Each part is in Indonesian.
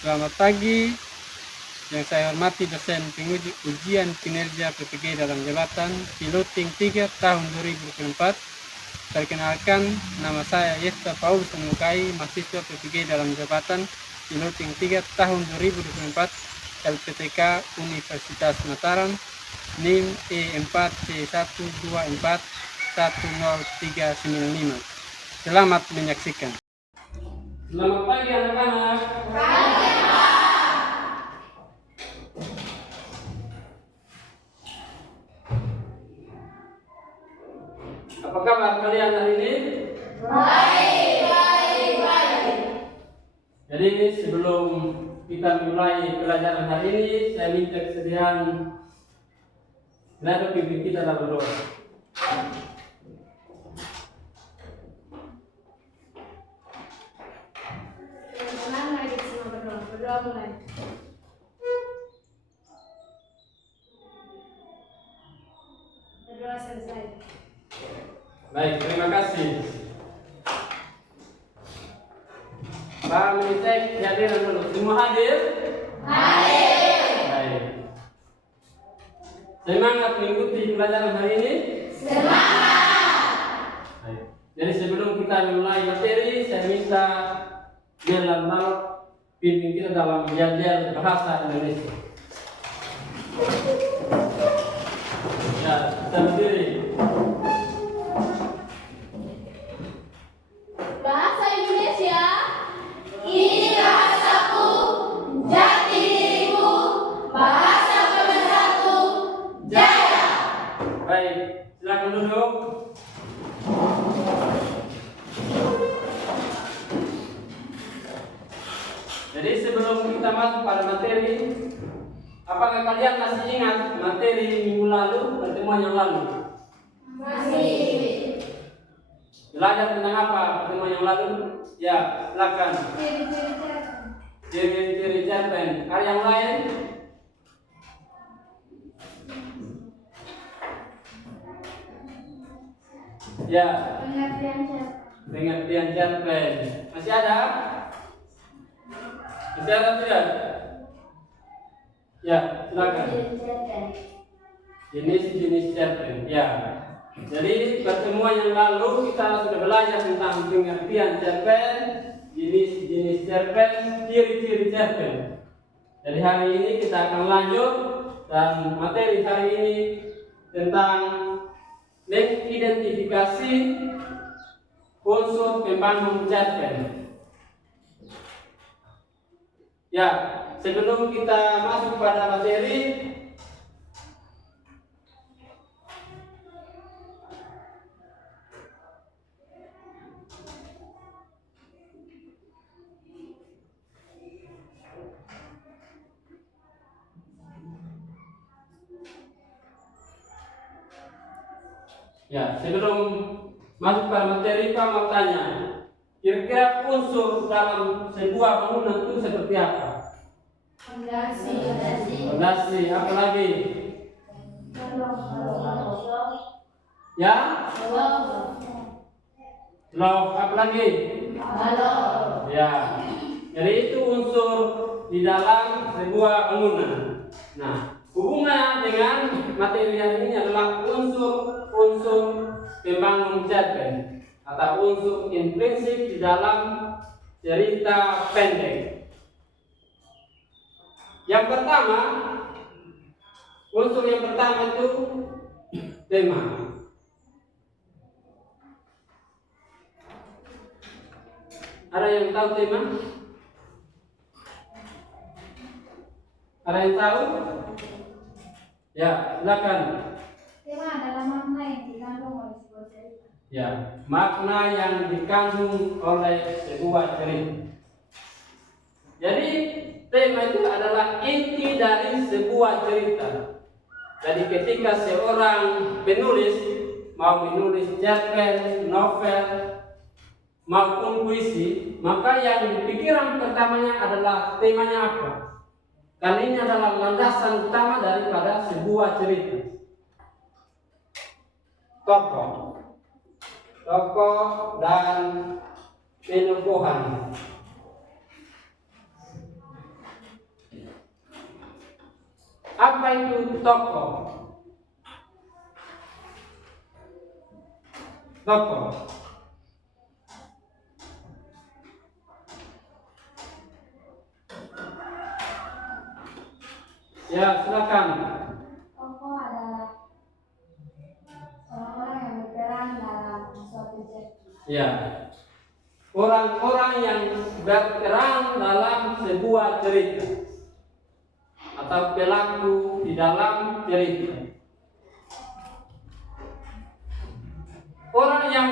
Selamat pagi, yang saya hormati dosen penguji ujian kinerja PPG dalam jabatan Piloting 3 tahun 2024. Perkenalkan, nama saya Yesta Paulus Anukai, mahasiswa PPG dalam jabatan Piloting 3 tahun 2024 LPTK Universitas Mataram, NIM E4C1241035. Selamat menyaksikan. Selamat pagi anak-anak. Apa kabar kalian hari ini? Baik. Jadi sebelum kita mulai pelajaran hari ini, saya minta kesediaan menghadap pimpin kita dalam berdoa. Berdoa mulai. Berdoa selesai. Baik, terima kasih. Pak mengecek kehadiran dulu. Semua hadir? Hadir. Baik. Semangat mengikuti pelajaran hari ini? Semangat. Baik. Jadi sebelum kita mulai materi, saya minta dalam pimpin kita dalam belajar bahasa Indonesia. Ya, kita berdiri. Bahasa Indonesia, ini bahasaku, jati diriku, bahasa pemersatu, jaya. Baik, silakan duduk. Jadi sebelum kita masuk pada materi, apakah kalian masih ingat materi minggu lalu, pertemuan yang lalu? Masih. Belajar tentang apa pertemuan yang lalu? Ya, silakan. Ciri-ciri cerpen. Ada yang lain? Ya. Pengertian cerpen. Masih ada? Masih ada tidak? Ya, silakan. Jenis-jenis cerpen. Ya. Jadi pertemuan yang lalu kita sudah belajar tentang pengertian cerpen, jenis-jenis cerpen, ciri-ciri cerpen. Jadi hari ini kita akan lanjut dan materi hari ini tentang mengidentifikasi unsur pembangun cerpen. Ya, sebelum kita masuk pada materi, masuk pada materi, Pak mau tanya, kira-kira unsur dalam sebuah bangunan itu seperti apa? Fondasi, apa lagi? Ya? Loh, apa lagi? Ya. Jadi itu unsur di dalam sebuah bangunan. Nah, hubungan dengan materi hari ini adalah unsur pembangun cerpen atau unsur intrinsik di dalam cerita pendek. Yang pertama, unsur yang pertama itu tema. Ada yang tahu tema? Ada yang tahu? Ya, silakan. Tema adalah makna yang dikandung oleh sebuah cerita. Ya, makna yang dikandung oleh sebuah cerita. Jadi tema itu adalah inti dari sebuah cerita. Jadi ketika seorang penulis mau menulis cerpen, novel, maupun puisi, maka yang dipikiran pertamanya adalah temanya apa. Karena ini adalah landasan utama daripada sebuah cerita. Tokoh dan penokohan. Apa itu tokoh? Tokoh. Ya, silakan. Tokoh adalah orang-orang yang berperan dalam suatu cerita. Ya. Orang-orang yang berperan dalam sebuah cerita atau pelaku di dalam cerita. Orang yang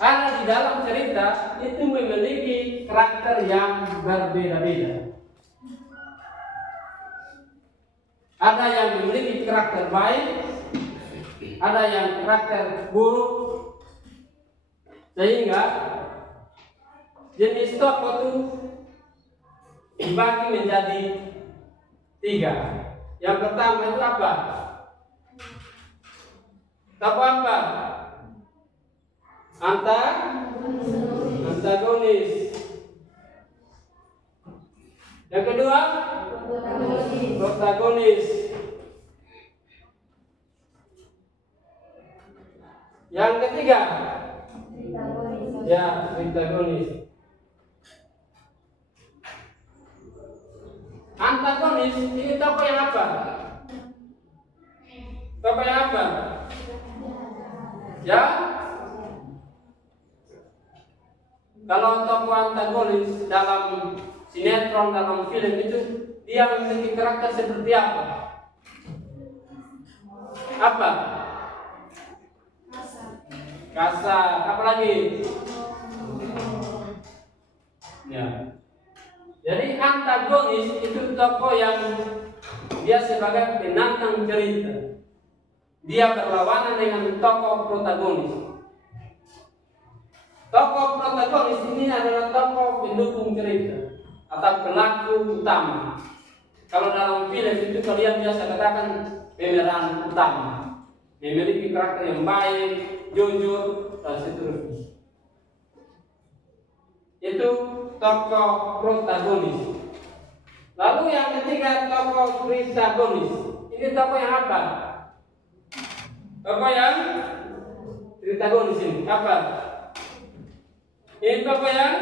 ada di dalam cerita itu memiliki karakter yang berbeda-beda. Ada yang memiliki karakter baik, ada yang karakter buruk, sehingga jenis tokoh itu dibagi menjadi 3. Yang pertama itu apa? Tokoh apa? Antagonis. Yang kedua, protagonis. Yang ketiga, ya, antagonis. Antagonis ini tokoh yang apa? Tokoh yang apa? Ya, kalau tokoh antagonis dalam sinetron, dalam film itu dia memiliki karakter seperti apa? Apa? Kasar. Apa lagi? Ya. Jadi antagonis itu tokoh yang dia sebagai penantang cerita. Dia berlawanan dengan tokoh protagonis. Tokoh protagonis ini adalah tokoh pendukung cerita atau pelaku utama. Kalau dalam film itu kalian biasa katakan pemeran utama, memiliki karakter yang baik, jujur, dan seterusnya. Itu tokoh protagonis. Lalu yang ketiga tokoh protagonis. Ini tokoh yang apa? Tokoh yang protagonis ini apa? Ini tokoh yang,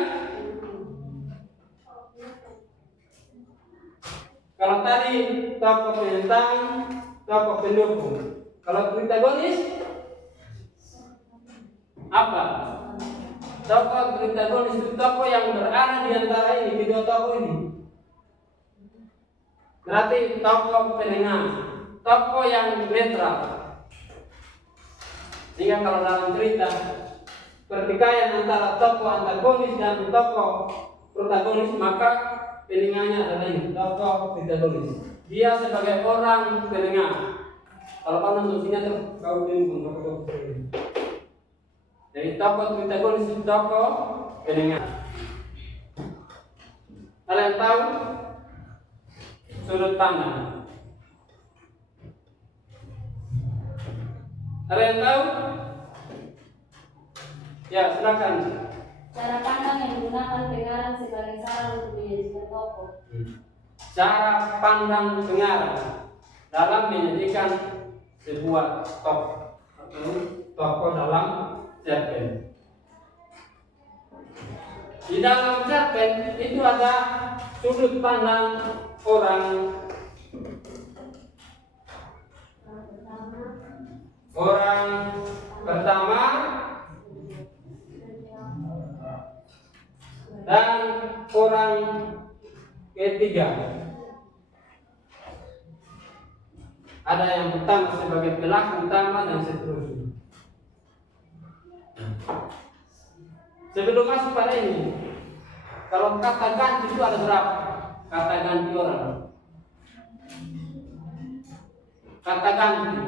kalau tadi tokoh penentang, tokoh pendukung. Kalau protagonis apa? Tokoh protagonis itu tokoh yang berada di antara ini, kedua tokoh ini. Berarti tokoh penengah, tokoh yang netral. Sehingga kalau dalam cerita pertikaian antara tokoh antagonis dan tokoh protagonis, maka penengahnya adalah ini, tokoh protagonis. Dia sebagai orang penengah. Kalau kau nonton sinetron, kau bingung tokoh ini. Jadi tokoh protagonis itu tokoh penengah. Kalian tahu sudut pandang? Kalian tahu? Ya, silakan. Cara pandang yang digunakan pengarang sebagai sarana untuk menjadikan tokoh. Cara pandang pengarang dalam menjadikan sebuah tokoh atau tokoh dalam cerpen. Di dalam cerpen itu ada sudut pandang orang pertama dan orang ketiga. Ada yang pertama sebagai pelaku utama dan seterusnya. Sebelum masuk pada ini, kalau kata ganti itu ada berapa? Kata ganti orang. Kata ganti.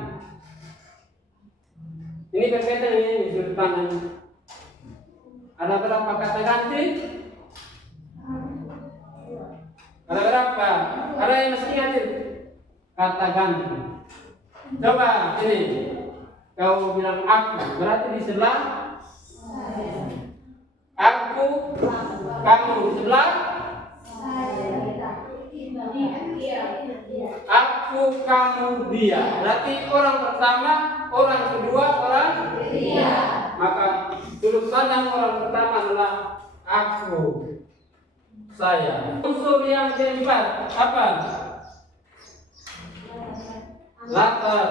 Ini berkaitan dengan ini sudut pandang. Ada berapa kata ganti? Ada berapa? Ada yang mesti hadir? Kata ganti. Coba ini. Kau bilang aku, berarti di sebelah aku, kamu di sebelah aku, kamu, dia. Berarti orang pertama, orang kedua, orang Ketiga. maka sudut pandang orang pertama adalah aku, saya. Unsur yang keempat apa? Latar.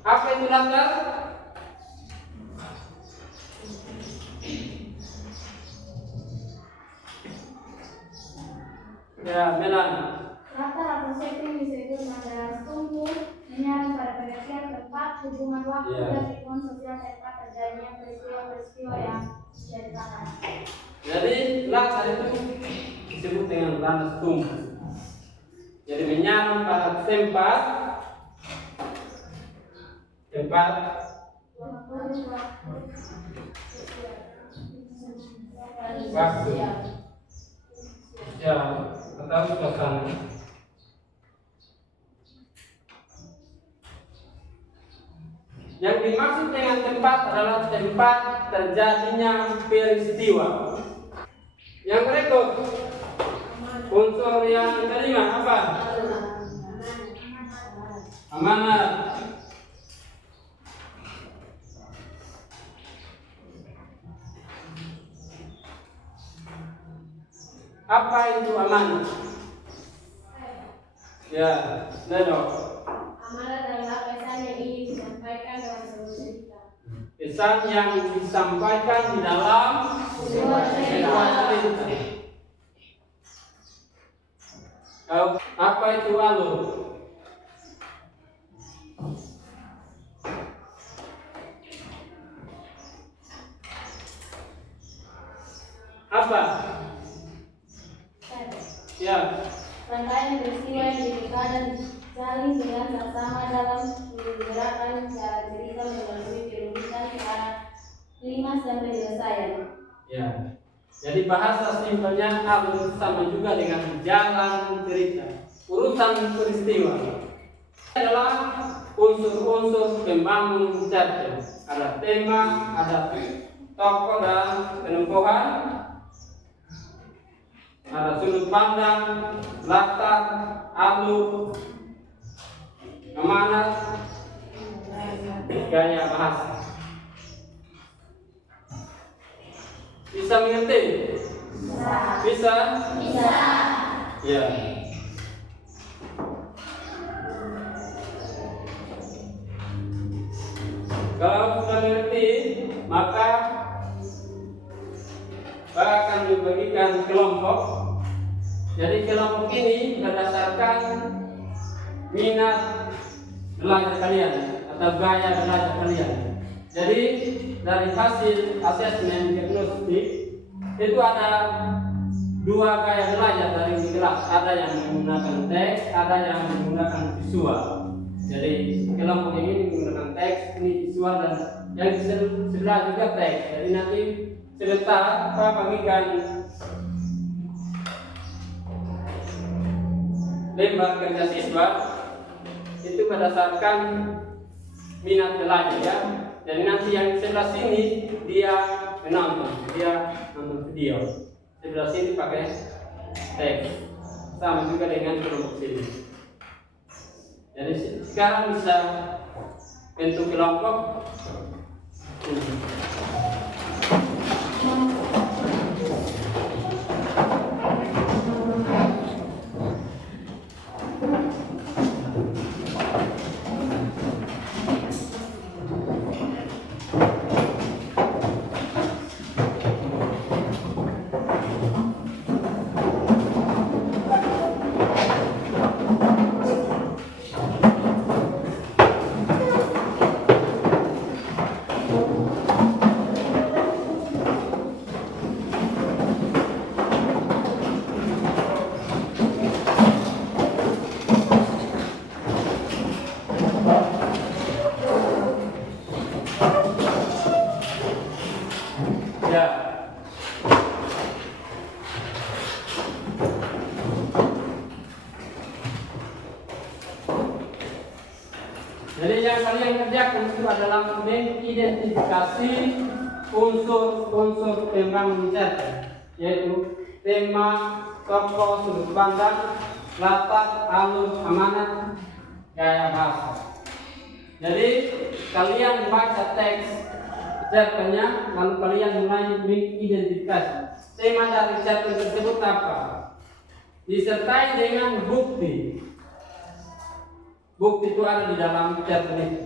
Apa itu latar? Ya, Melan. Latar atau setting disebut pada tumbuh menyaring pada pengertian tempat, hubungan waktu, Iya. dan lingkungan sosial tempat terjadinya peristiwa-peristiwa yang diceritakan. Jadi latar itu disebut dengan tanah tumbuh. Jadi menyerang pada tempat waktu, ya, atau suasana. Yang dimaksud dengan tempat adalah tempat terjadinya peristiwa. Yang berikut, unsur yang kelima apa? Amanat. Apa itu amanat? Ya, Neno. Amanat adalah pesan yang ingin disampaikan dalam sebuah cerita. Pesan yang disampaikan di dalam sebuah cerita. Apa itu alur? Apa? Ya. Rangkaian peristiwa yang dibuka dan saling dengan sama dalam menggerakkan cara cerita melalui perubahan ke arah klimaks dan penyelesaian. Ya. Jadi bahasa simpelnya alur sama juga dengan jalan cerita, urutan peristiwa. Adalah unsur-unsur pembangun cerita. Ada tema, ada tokoh dan penempuhan, ada sudut pandang, latar, alur, amanat, gaya bahasa. Bisa mengerti? Bisa? Bisa. Ya. Kalau sudah mengerti, maka Pak akan membagikan kelompok. Jadi kelompok ini berdasarkan minat belajar kalian atau gaya belajar kalian. Jadi dari hasil asesmen diagnostik itu ada dua gaya belajar dari kelas. Ada yang menggunakan teks, ada yang menggunakan visual. Jadi kelompok ini menggunakan teks, ini visual, dan yang di sebelah juga teks. Jadi nanti sebentar Pak bagikan lembar kerja siswa itu berdasarkan minat belajar ya. Jadi nanti yang sebelah sini dia menonton video, sebelah sini pakai teks, sama juga dengan kelompok sini. Jadi sekarang bisa bentuk kelompok. Ya. Jadi yang kalian kerjakan itu adalah mengidentifikasi unsur-unsur pembangun cerita, yaitu tema, tokoh, sudut pandang, latar, alur, amanat, gaya bahasa. Jadi kalian baca teks cerpennya, lalu kalian mulai mengidentifikasi tema dari cerpen tersebut apa, disertai dengan bukti. Bukti itu ada di dalam cerpen itu.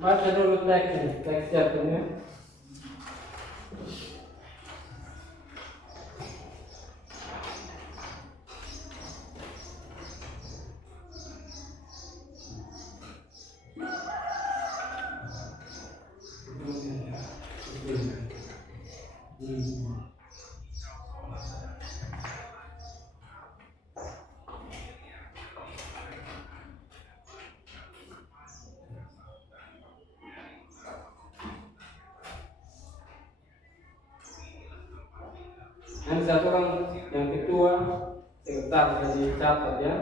Baca dulu teks cerpennya. Yang satu orang yang ketua sekretaris jadi catat ya.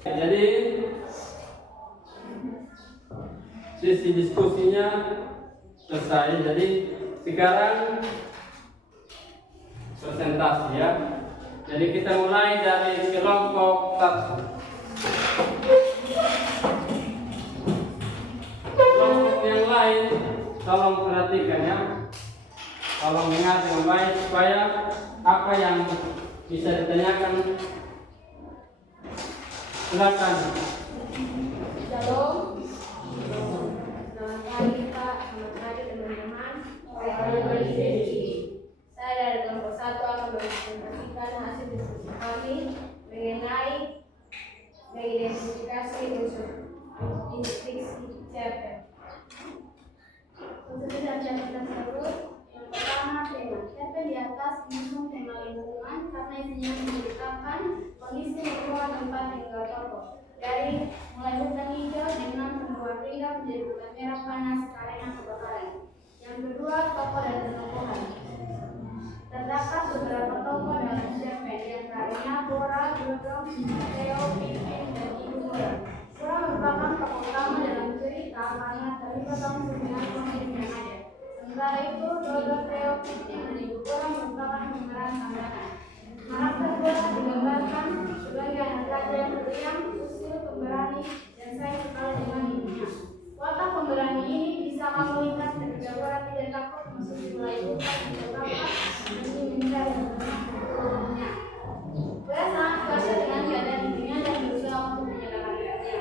Jadi sesi diskusinya selesai. Jadi sekarang presentasi ya. Jadi kita mulai dari kelompok 1. Kelompok yang lain tolong perhatikan ya. Tolong ingat dengan baik supaya apa yang bisa ditanyakan silakan. Shalom. Selamat pagi Pak, selamat pagi teman-teman. Saya dari kelompok 1 akan mempresentasikan hasil diskusi kami mengenai mengidentifikasi unsur instruksi cerpen. Unsur dan cerpen tersebut yang pertama tema. Cerpen di atas mengusung tema lingkungan karena isinya menceritakan kondisi lingkungan tempat tinggal tokoh. Dari mulai hutan hijau dengan membuat rindang menjadi hutan merah panas karena kebakaran. Yang kedua, tokoh dan tokohan. Terdapat beberapa tokoh dalam cerpen, di antaranya Bora, Dodong, Theo, Pipin, dan Ibu Bora. Bora merupakan tokoh utama dalam cerita Sementara itu, Dodo Theopiti dari Bogor merupakan pemeran tambahan. Karakter Bora digambarkan sebagai anak raja yang pendiam, usil, pemberani, dan sayang sekali dengan ibunya. Watak pemberani ini bisa kamu lihat ketika Bora tidak takut masuk di wilayah hutan yang terdapat demi mencari keturunannya. Bora sangat kuasa dengan keadaan dirinya dan berusaha untuk menyelamatkan rakyatnya.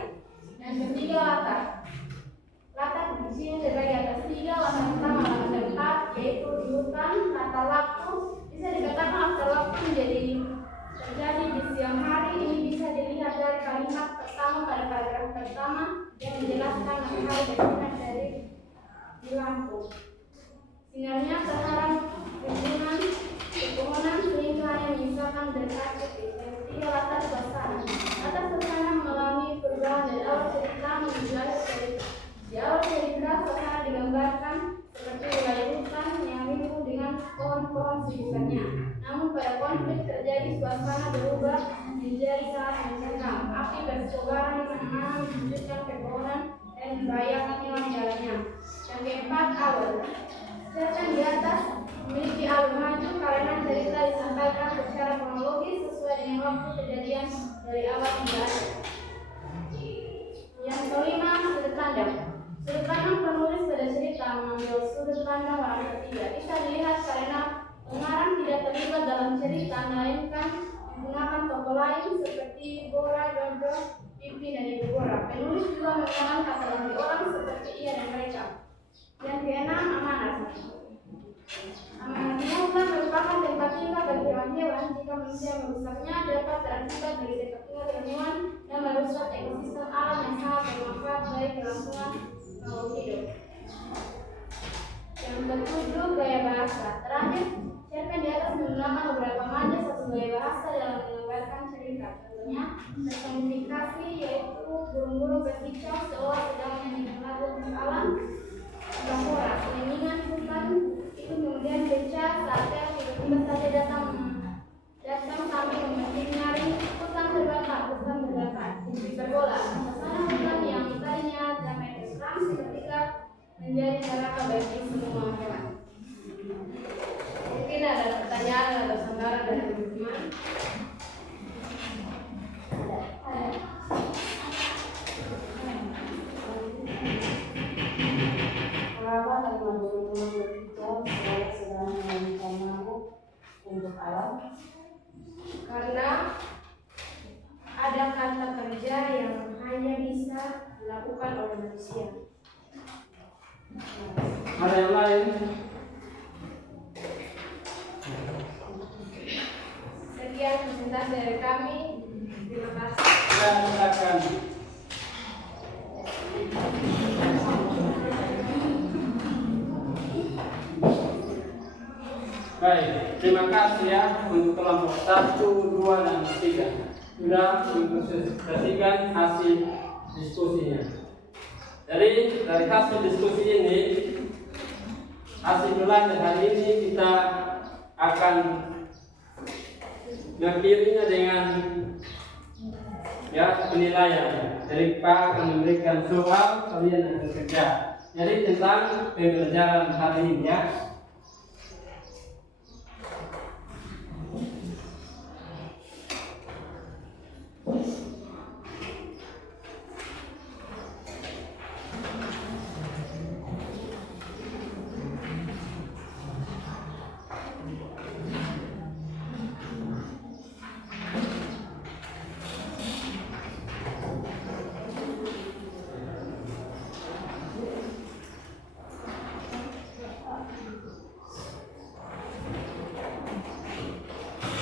Yang ketiga, latar. Latar di sini terbagi atas 3. Latar pertama latar tempat, yaitu di hutan. Latar waktu bisa dikatakan latar waktu menjadi terjadi di siang hari. Ini bisa dilihat dari kalimat pertama pada paragraf pertama yang menjelaskan matahari bersinar dari di lampu. Sinarnya terhalang lingkungan pepohonan sehingga hanya menyisakan berkat putih. Yang ketiga, latar suasana. Latar suasana mengalami perubahan dari awal cerita menuju akhir cerita. Di awal cerita, suasana digambarkan seperti wilayah hutan yang rimbun dengan pohon-pohon sekitarnya. Namun pada konflik terjadi, suasana berubah menjadi sangat mencekam. Api berkobaran di mana-mana menunjukkan pepohonan dan membahayakan hewan jalannya. Yang keempat, alur. Cerita di atas memiliki alur maju karena cerita disampaikan secara kronologis sesuai dengan waktu kejadian dari awal hingga akhir. Yang kelima, sudut pandang. Sudut pandang penulis pada cerita mengambil sudut pandang orang ketiga. Bisa dilihat karena pengarang tidak terlibat dalam cerita, melainkan menggunakan tokoh lain seperti Bora, Dodo, Pipi, dan Ibu Bora. Penulis juga menggunakan kata ganti orang seperti ia dan mereka. Yang keenam, amanat. Amanatnya hutan merupakan tempat tinggal bagi hewan-hewan. Jika manusia merusaknya, dapat berakibat bagi tempat tinggal hewan dan merusak ekosistem alam yang sangat bermanfaat bagi kelangsungan makhluk hidup. Yang ketujuh, gaya bahasa. Terakhir, cerpen di atas menggunakan beberapa nada satu gaya bahasa dalam menggambarkan cerita. Contohnya, personifikasi yaitu burung-burung berkicau seolah sedang menyanyikan lagu untuk alam. Bangora, keheningan hutan itu kemudian beca saatnya tiba-tiba saja datang sambil memetik nyaring. Hutan terbakar, hiperbola. Suasana hutan yang tadinya damai terserang seketika menjadi neraka bagi semua hewan. Mungkin ada pertanyaan atau sanggaran dari teman-teman? Kenapa teman-teman berkicau saya sedang menyanyikan lagu untuk alam? Karena ada kata kerja yang hanya bisa dilakukan oleh manusia. Ada yang lain? Sekian presentasi dari kami. Terima kasih. Ya, silakan. Baik, terima kasih ya untuk kelompok 1, 2, dan 3 sudah mengkonsultasikan hasil diskusinya. Jadi dari hasil diskusi ini, hasil belajar hari ini kita akan mengakhirinya dengan penilaian. Jadi Pak akan memberikan soal, kalian akan kerja. Jadi tentang pembelajaran hari ini ya.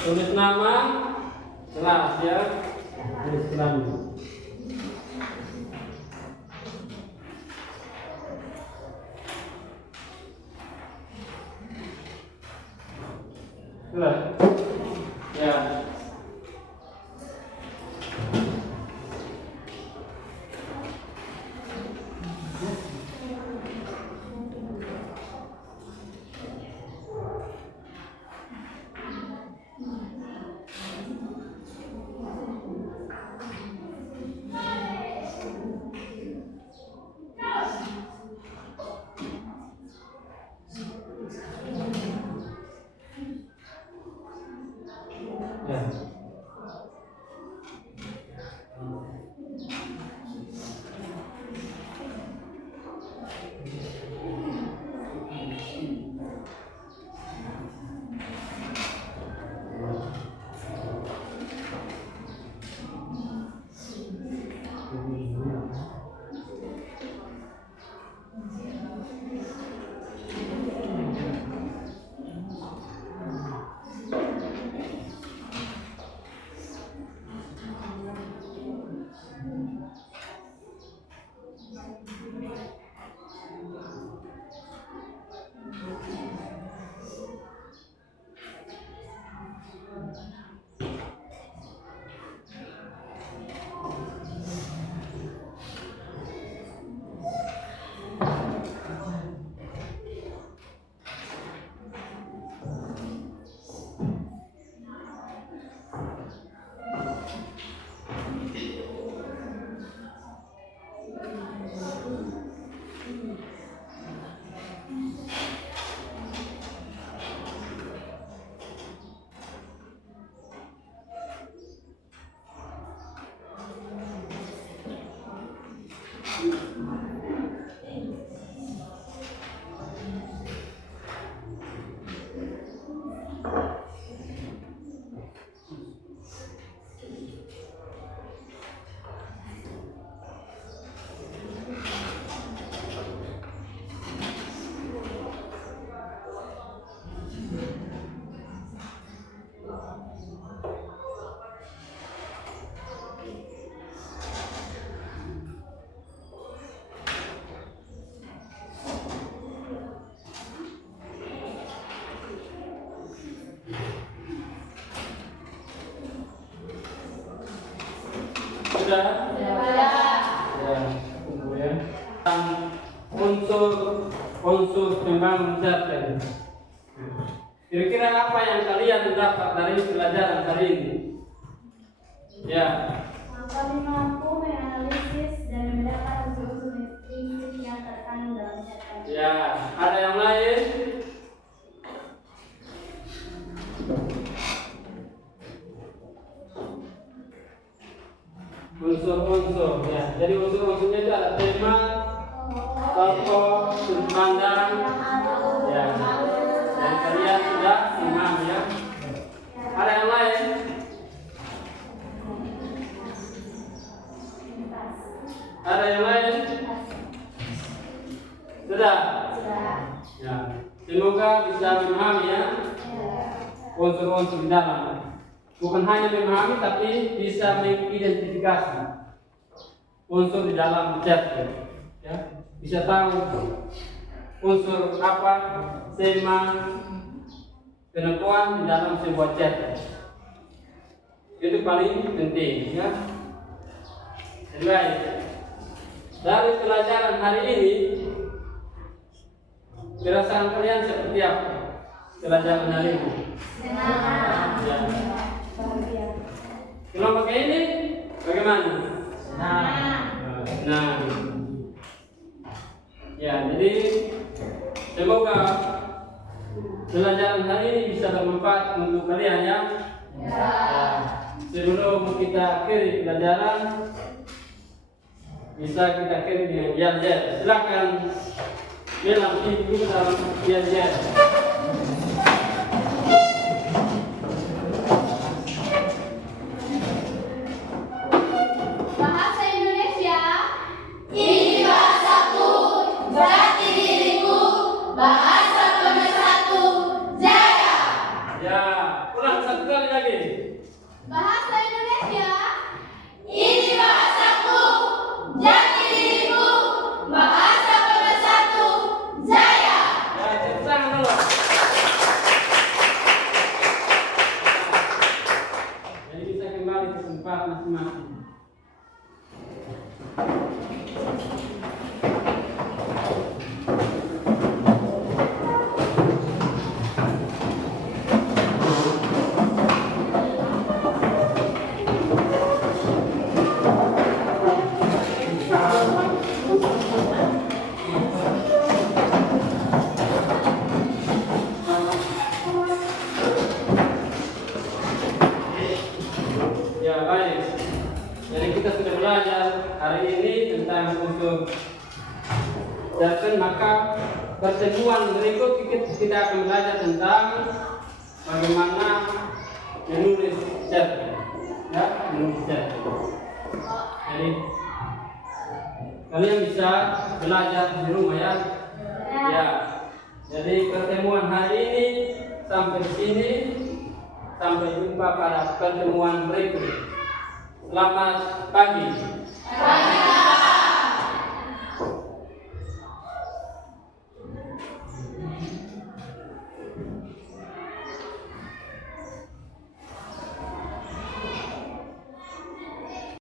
Tulis nama, kelas ya, tulis kelasnya. Kelas, ya. Sudah? Ya. Ya, tunggu ya. Unsur pembangun zat tadi. Kira-kira apa yang kalian dapat dari pelajaran hari ini? Ya. Kami mampu menganalisis dan membedakan unsur-unsur prinsip yang terkandung dalam zat tadi. Ya, ada yang lain? Unsur-unsur ya. Jadi unsur-unsurnya itu ada tema, tokoh, sudut pandang. Ya. Dan kalian sudah paham ya. Ada yang lain? Ada yang lain? Sudah. Ya. Semoga bisa memahami ya unsur-unsur di dalam. Bukan hanya memahami tapi bisa mengidentifikasi unsur di dalam zat ya. Bisa tahu unsur apa, tema, penentuan di dalam sebuah zat. Itu paling penting ya. Baik. Dari pelajaran hari ini perasaan kalian seperti apa? Pelajaran hari ini. Ya. Kelompok ini bagaimana? Nah, ya jadi semoga pelajaran hari ini bisa bermanfaat untuk kalian ya. Sebelum kita akhiri pelajaran, bisa kita akhiri dengan yel-yel. Silakan bilang ibu dalam yel-yel. Bahasa Indonesia. Ini bahasaku, jati diriku, bahasa pemersatu jaya. Ya, ulang satu kali lagi. Bahasa Indonesia. Ini bahasaku, jati diriku, bahasa pemersatu jaya. Ya, tepuk tangan dulu. Jadi bisa kembali ke tempat masing-masing. Ya baik. Jadi kita sudah belajar hari ini tentang unsur zat, maka pertemuan berikut kita akan belajar tentang bagaimana menulis zat. Ya, menulis zat. Jadi kalian bisa belajar di rumah ya. Ya. Jadi pertemuan hari ini sampai di sini. Sampai jumpa pada pertemuan berikut. Selamat pagi.